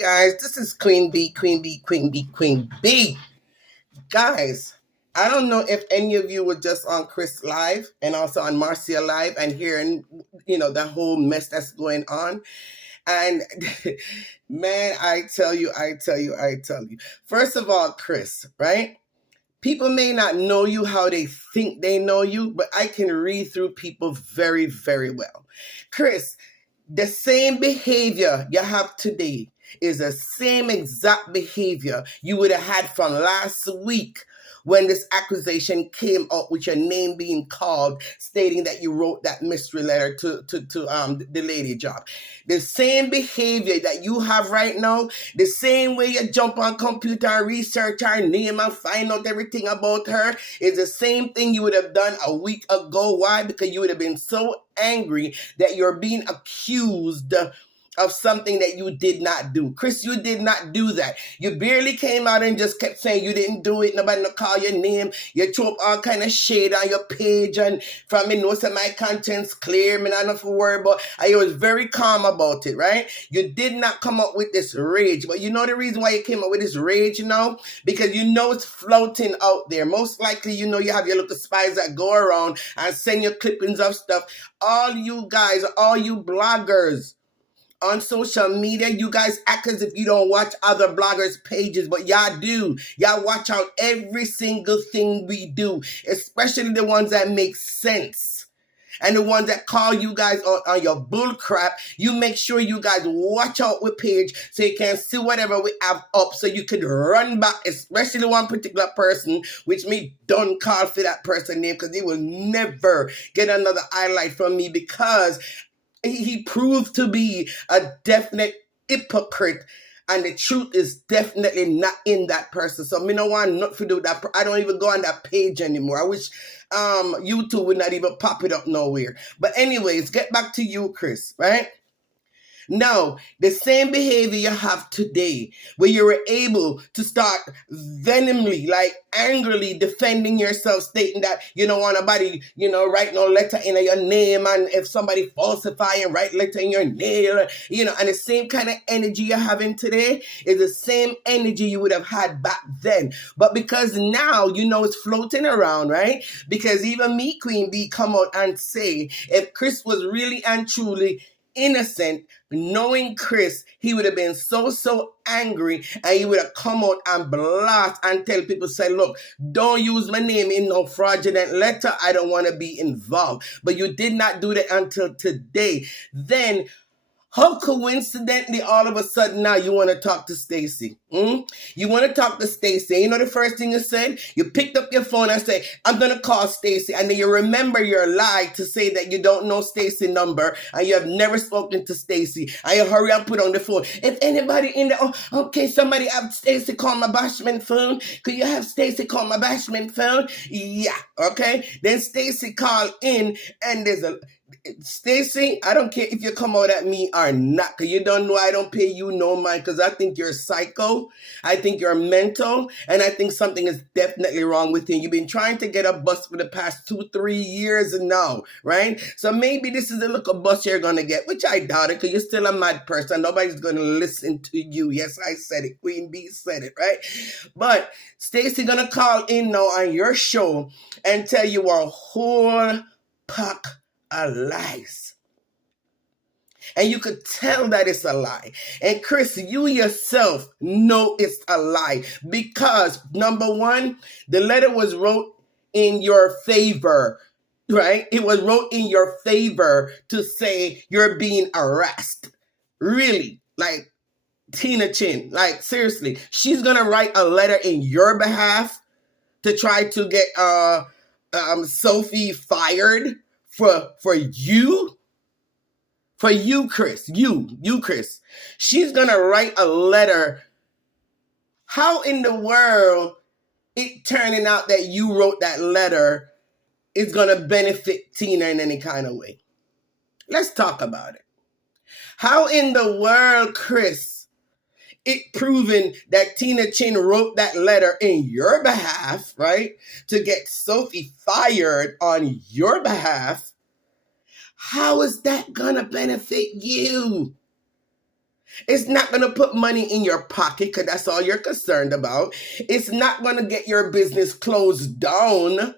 guys? This is Queen B, Queen B, Queen B, Queen B. Guys, I don't know if any of you were just on KRiSS Live and also on Marcia Live and hearing, the whole mess that's going on. And man, I tell you. First of all, Chris, right? People may not know you how they think they know you, but I can read through people very, very well. Chris, the same behavior you have today is the same exact behavior you would have had from last week when this accusation came up with your name being called, stating that you wrote that mystery letter to the lady job. The same behavior that you have right now, the same way you jump on computer and research her name and find out everything about her, is the same thing you would have done a week ago. Why? Because you would have been so angry that you're being accused of something that you did not do. Chris, you did not do that. You barely came out and just kept saying you didn't do it. Nobody no call your name. You throw up all kind of shade on your page, and from me know that my content's clear. Me not enough to worry about. I was very calm about it, right? You did not come up with this rage. But you know the reason why you came up with this rage, because you know it's floating out there. Most likely, you have your little spies that go around and send you clippings of stuff. All you guys, all you bloggers on social media, you guys act as if you don't watch other bloggers' pages, but y'all do. Y'all watch out every single thing we do, especially the ones that make sense. And the ones that call you guys on your bull crap, you make sure you guys watch out with page so you can see whatever we have up so you could run back, especially one particular person, which me don't call for that person name because he will never get another highlight from me because he proved to be a definite hypocrite, and the truth is definitely not in that person. So me no want not to do that. I don't even go on that page anymore. I wish YouTube would not even pop it up nowhere. But anyways, get back to you, Chris, right? Now, the same behavior you have today, where you were able to start venomly, like angrily defending yourself, stating that you don't want nobody, write no letter in your name, and if somebody falsify and write letter in your name, and the same kind of energy you're having today is the same energy you would have had back then. But because now, it's floating around, right? Because even me, Queen B, come out and say, if Chris was really and truly innocent, knowing Chris, he would have been so angry, and he would have come out and blast and tell people, say, look, don't use my name in no fraudulent letter. I don't want to be involved. But you did not do that until today. Then how coincidentally all of a sudden now you want to talk to Stacy? You want to talk to Stacy. You know the first thing you said? You picked up your phone and said, I'm going to call Stacy. And then you remember your lie to say that you don't know Stacy's number and you have never spoken to Stacy. And you hurry up, put on the phone. If anybody in there, okay, somebody have Stacy call my bashment phone. Could you have Stacy call my bashment phone? Yeah, okay. Then Stacy called in, and there's a Stacy, I don't care if you come out at me or not, because you don't know I don't pay you no mind, because I think you're psycho, I think you're mental, and I think something is definitely wrong with you. You've been trying to get a bus for the past 2-3 years now, right? So maybe this is the look of bus you're going to get, which I doubt it, because you're still a mad person. Nobody's going to listen to you. Yes, I said it. Queen B said it, right? But Stacy going to call in now on your show and tell you a whole pack of lies. And you could tell that it's a lie. And Chris, you yourself know it's a lie because, number one, the letter was wrote in your favor, right? It was wrote in your favor to say you're being arrested. Really? Like Tina Chin. Like, seriously. She's going to write a letter in your behalf to try to get Sophie fired for you? For you, Chris. You, Chris. She's going to write a letter. How in the world it turning out that you wrote that letter is going to benefit Tina in any kind of way? Let's talk about it. How in the world, Chris, it proven that Tina Chin wrote that letter in your behalf, right? To get Sophie fired on your behalf. How is that gonna benefit you? It's not going to put money in your pocket because that's all you're concerned about. It's not going to get your business closed down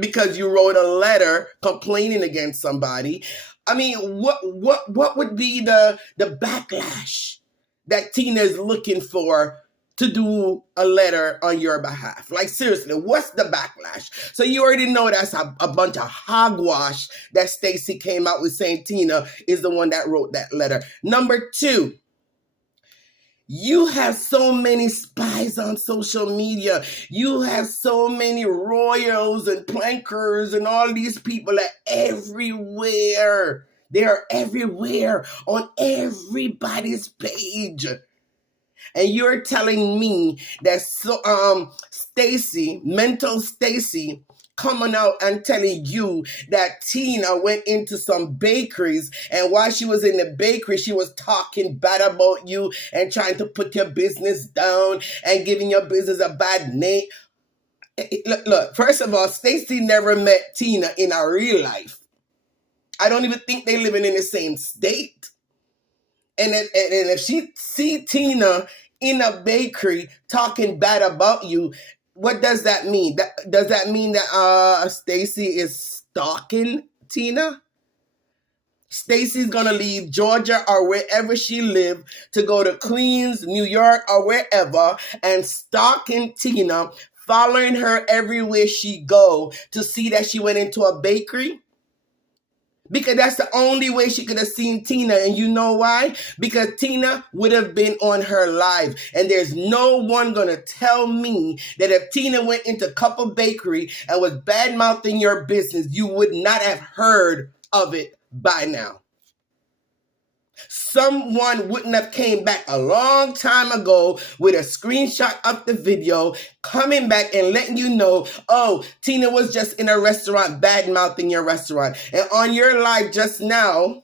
because you wrote a letter complaining against somebody. I mean, what would be the backlash that Tina is looking for to do a letter on your behalf? Like, seriously, what's the backlash? So you already know that's a bunch of hogwash that Stacy came out with, saying Tina is the one that wrote that letter. Number two, you have so many spies on social media. You have so many royals and plankers and all these people are everywhere. They are everywhere on everybody's page. And you're telling me that Stacy, mental Stacy, coming out and telling you that Tina went into some bakeries, and while she was in the bakery, she was talking bad about you and trying to put your business down and giving your business a bad name. Look, first of all, Stacy never met Tina in her real life. I don't even think they living in the same state. And if she see Tina in a bakery talking bad about you, what does that mean? Does that mean that Stacy is stalking Tina? Stacy's gonna leave Georgia or wherever she lived to go to Queens, New York, or wherever, and stalking Tina, following her everywhere she go to see that she went into a bakery? Because that's the only way she could have seen Tina. And you know why? Because Tina would have been on her live. And there's no one going to tell me that if Tina went into Couple Bakery and was bad-mouthing your business, you would not have heard of it by now. Someone wouldn't have came back a long time ago with a screenshot of the video, coming back and letting you know, oh, Tina was just in a restaurant bad-mouthing your restaurant. And on your live just now,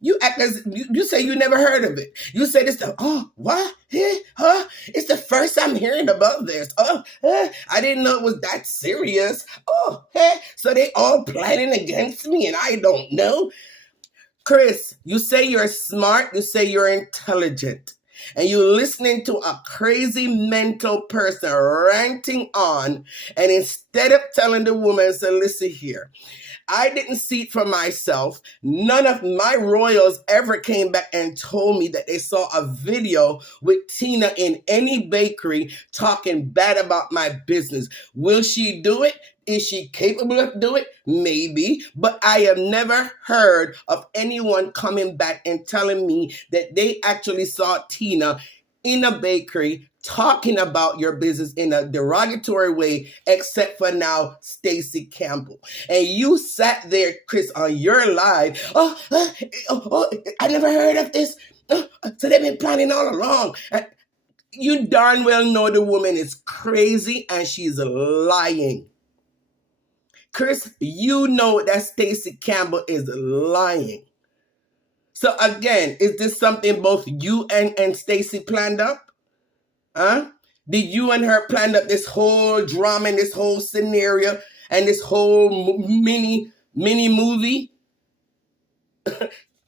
you act as you say you never heard of it. You say this stuff. Oh, what? Huh? It's the first I'm hearing about this. I didn't know it was that serious. So they all planning against me and I don't know. KRiSS, you say you're smart, you say you're intelligent, and you're listening to a crazy mental person ranting on, and instead of telling the woman, say, listen here, I didn't see it for myself. None of my royals ever came back and told me that they saw a video with Tina in any bakery talking bad about my business. Will she do it? Is she capable of doing it? Maybe. But I have never heard of anyone coming back and telling me that they actually saw Tina in a bakery talking about your business in a derogatory way, except for now, Stacy Campbell. And you sat there, KRiSS, on your live. I never heard of this. So they've been planning all along. You darn well know the woman is crazy and she's lying. KRiSS, you know that Stacy Campbell is lying. So again, is this something both you and Stacy planned up? Huh? Did you and her plan up this whole drama and this whole scenario and this whole mini movie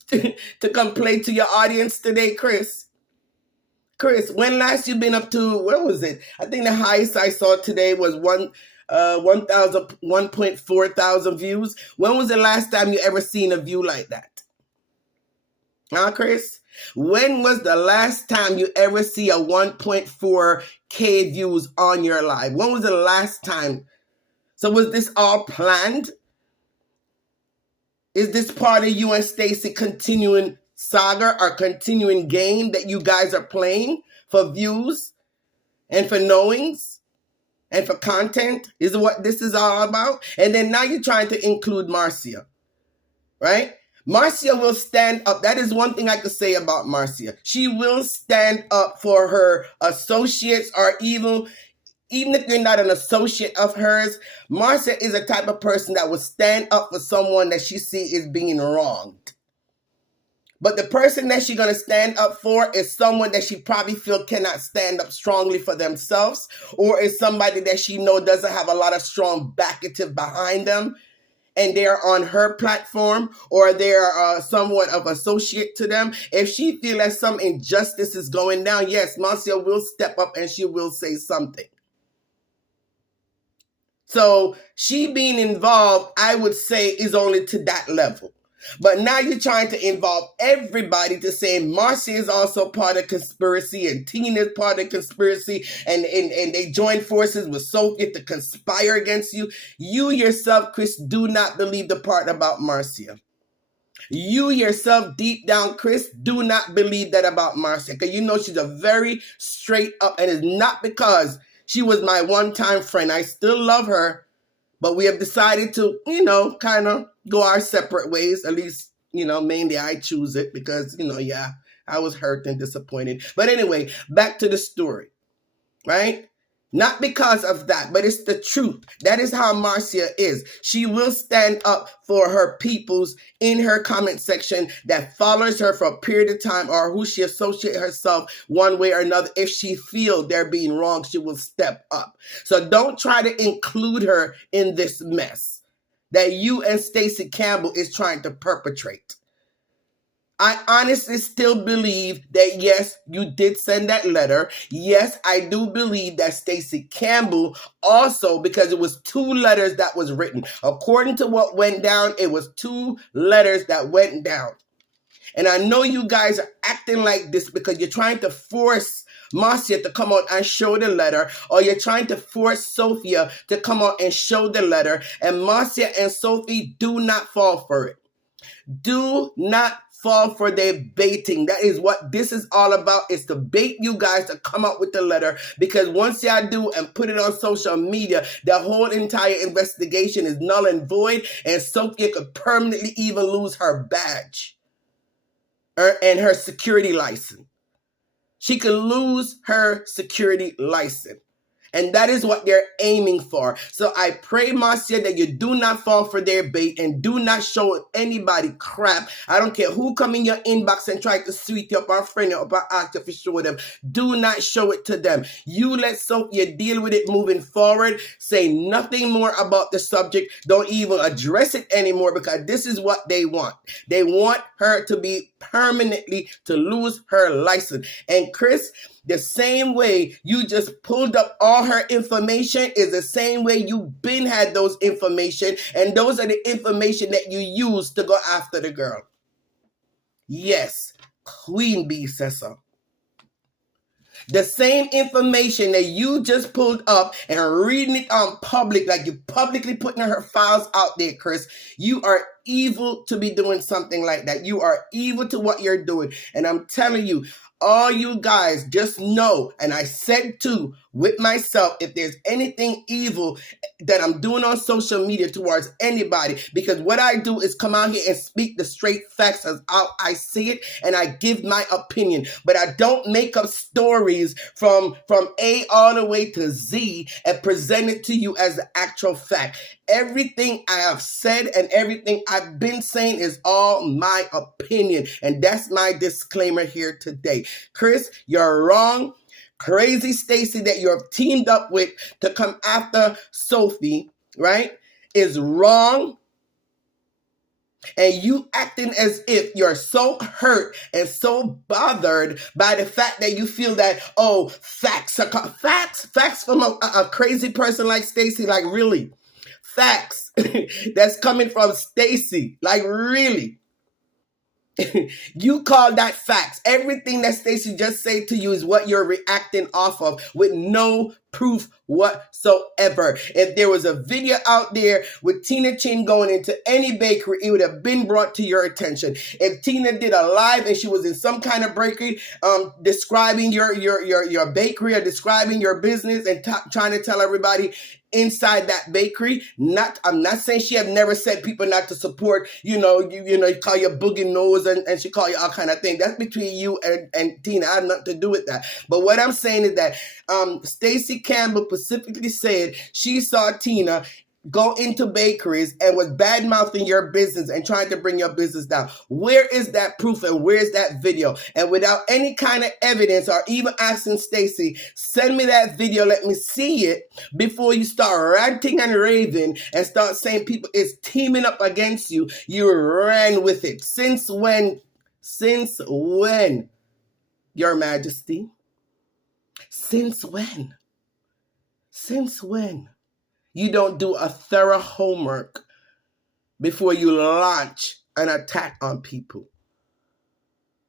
to come play to your audience today, KRiSS? KRiSS, when last you been up to, where was it? I think the highest I saw today was 1.4 thousand views. When was the last time you ever seen a view like that? Huh, KRiSS? When was the last time you ever see a 1.4K views on your live? When was the last time? So was this all planned? Is this part of you and Stacy continuing saga or continuing game that you guys are playing for views and for knowings and for content? Is what this is all about? And then now you're trying to include Marcia, right? Marcia will stand up. That is one thing I could say about Marcia. She will stand up for her associates, or even if you're not an associate of hers, Marcia is a type of person that will stand up for someone that she sees is being wronged. But the person that she's going to stand up for is someone that she probably feel cannot stand up strongly for themselves, or is somebody that she know doesn't have a lot of strong backative behind them. and they're on her platform, or they're somewhat of associate to them, if she feels that some injustice is going down, yes, Marcia will step up and she will say something. So she being involved, I would say, is only to that level. But now you're trying to involve everybody to say Marcia is also part of conspiracy and Tina's part of conspiracy, and they join forces with Sophia to conspire against you. You yourself, Chris, do not believe the part about Marcia. You yourself, deep down, Chris, do not believe that about Marcia, because you know she's a very straight up, and it's not because she was my one-time friend. I still love her, but we have decided to, kind of go our separate ways. At least, mainly I choose it because, I was hurt and disappointed. But anyway, back to the story, right? Not because of that, but it's the truth. That is how Marcia is. She will stand up for her peoples in her comment section that follows her for a period of time, or who she associates herself one way or another. If she feels they're being wrong, she will step up. So don't try to include her in this mess that you and Stacey Campbell is trying to perpetrate. I honestly still believe that, yes, you did send that letter. Yes, I do believe that Stacey Campbell also, because it was 2 letters that was written. According to what went down, it was 2 letters that went down. And I know you guys are acting like this because you're trying to force Marcia to come out and show the letter, or you're trying to force Sophia to come out and show the letter. And Marcia and Sophie, do not fall for it. Do not fall for their baiting. That is what this is all about, is to bait you guys to come up with the letter, because once y'all do and put it on social media, the whole entire investigation is null and void, and Sophia could permanently even lose her badge and her security license. She could lose her security license. And that is what they're aiming for. So I pray, Marcia, that you do not fall for their bait and do not show anybody crap. I don't care who come in your inbox and try to sweet you up or friend you up or ask you to show them. Do not show it to them. You let Sophia deal with it moving forward. Say nothing more about the subject. Don't even address it anymore, because this is what they want. They want her to be permanently to lose her license. And Chris, the same way you just pulled up all her information is the same way you've been had those information, and those are the information that you use to go after the girl. Yes, Queen Bee says so. The same information that you just pulled up and reading it on public, like you publicly putting her files out there, Chris, you are evil to be doing something like that. You are evil to what you're doing. And I'm telling you, all you guys just know, and I said too with myself, if there's anything evil that I'm doing on social media towards anybody, because what I do is come out here and speak the straight facts as how I see it, and I give my opinion, but I don't make up stories from A all the way to Z and present it to you as the actual fact. Everything I have said and everything I've been saying is all my opinion, and that's my disclaimer here today. Chris, you're wrong. Crazy Stacey that you're teamed up with to come after Sophie, right, is wrong. And you acting as if you're so hurt and so bothered by the fact that you feel that, oh, facts from a crazy person like Stacey, like really? Facts that's coming from Stacey, like really? You call that facts. Everything that Stacey just said to you is what you're reacting off of with no proof whatsoever. If there was a video out there with Tina Chin going into any bakery, it would have been brought to your attention. If Tina did a live and she was in some kind of bakery, describing your bakery or describing your business and trying to tell everybody inside that bakery, I'm not saying she have never said people not to support, you call you boogie nose and she call you all kind of thing. That's between you and Tina. I have nothing to do with that. But what I'm saying is that Stacey Campbell specifically said she saw Tina go into bakeries and was bad mouthing your business and trying to bring your business down? Where is that proof and where's that video? And without any kind of evidence or even asking Stacy, send me that video, let me see it before you start ranting and raving and start saying people is teaming up against you. You ran with it. Since when? Since when, Your Majesty? Since when? Since when? You don't do a thorough homework before you launch an attack on people.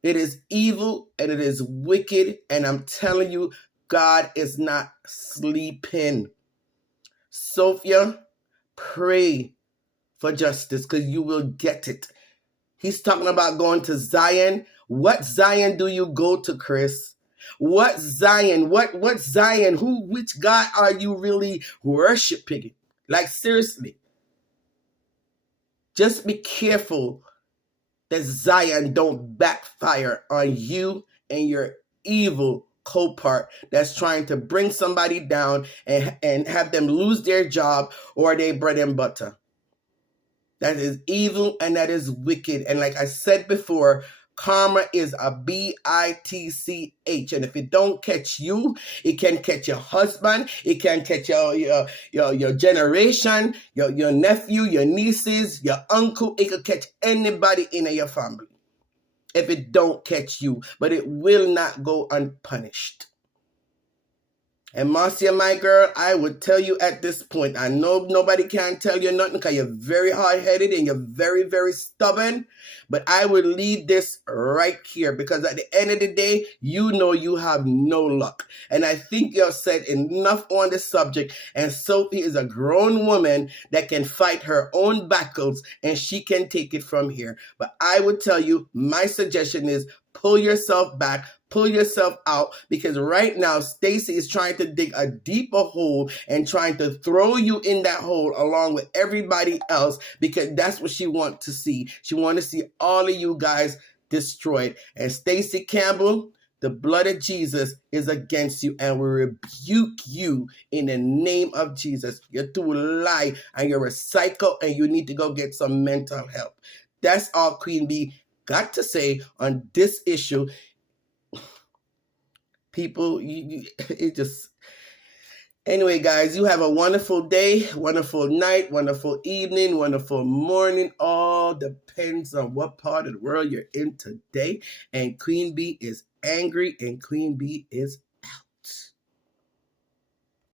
It is evil and it is wicked, and I'm telling you, God is not sleeping. Sophia, pray for justice because you will get it. He's talking about going to Zion. What Zion do you go to, KRiSS? What Zion? What Zion? Which God are you really worshiping? Like, seriously. Just be careful that Zion don't backfire on you and your evil co-part that's trying to bring somebody down and have them lose their job or their bread and butter. That is evil and that is wicked. And like I said before, karma is a bitch. And if it don't catch you, it can catch your husband. It can catch your generation, your nephew, your nieces, your uncle. It could catch anybody in your family if it don't catch you. But it will not go unpunished. And Marcia, my girl, I would tell you at this point, I know nobody can tell you nothing because you're very hard-headed and you're very, very stubborn, but I would leave this right here because at the end of the day, you know you have no luck. And I think you've said enough on this subject, and Sophie is a grown woman that can fight her own battles and she can take it from here. But I would tell you, my suggestion is pull yourself back, pull yourself out, because right now Stacy is trying to dig a deeper hole and trying to throw you in that hole along with everybody else because that's what she wants to see. She wants to see all of you guys destroyed. And Stacy Campbell, the blood of Jesus is against you and we rebuke you in the name of Jesus. You're too lie and you're a psycho and you need to go get some mental help. That's all Queen Bee got to say on this issue. People, it just... Anyway, guys, you have a wonderful day, wonderful night, wonderful evening, wonderful morning. All depends on what part of the world you're in today. And Queen Bee is angry and Queen Bee is